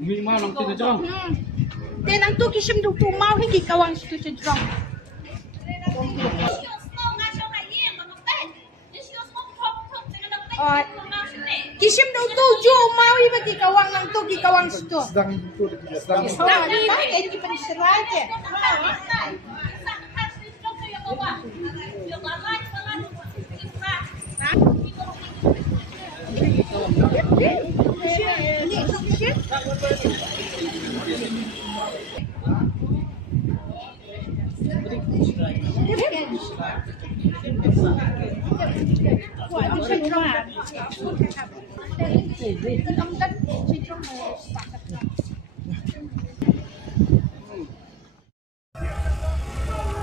Minimal nang tu jong. Then ang tu kisim du tu mau higi kawang situ cedrong. Kisim du tu jo mau i bagi kawang nang tu gi kawang situ. Sedang ini penserat ya. Wah,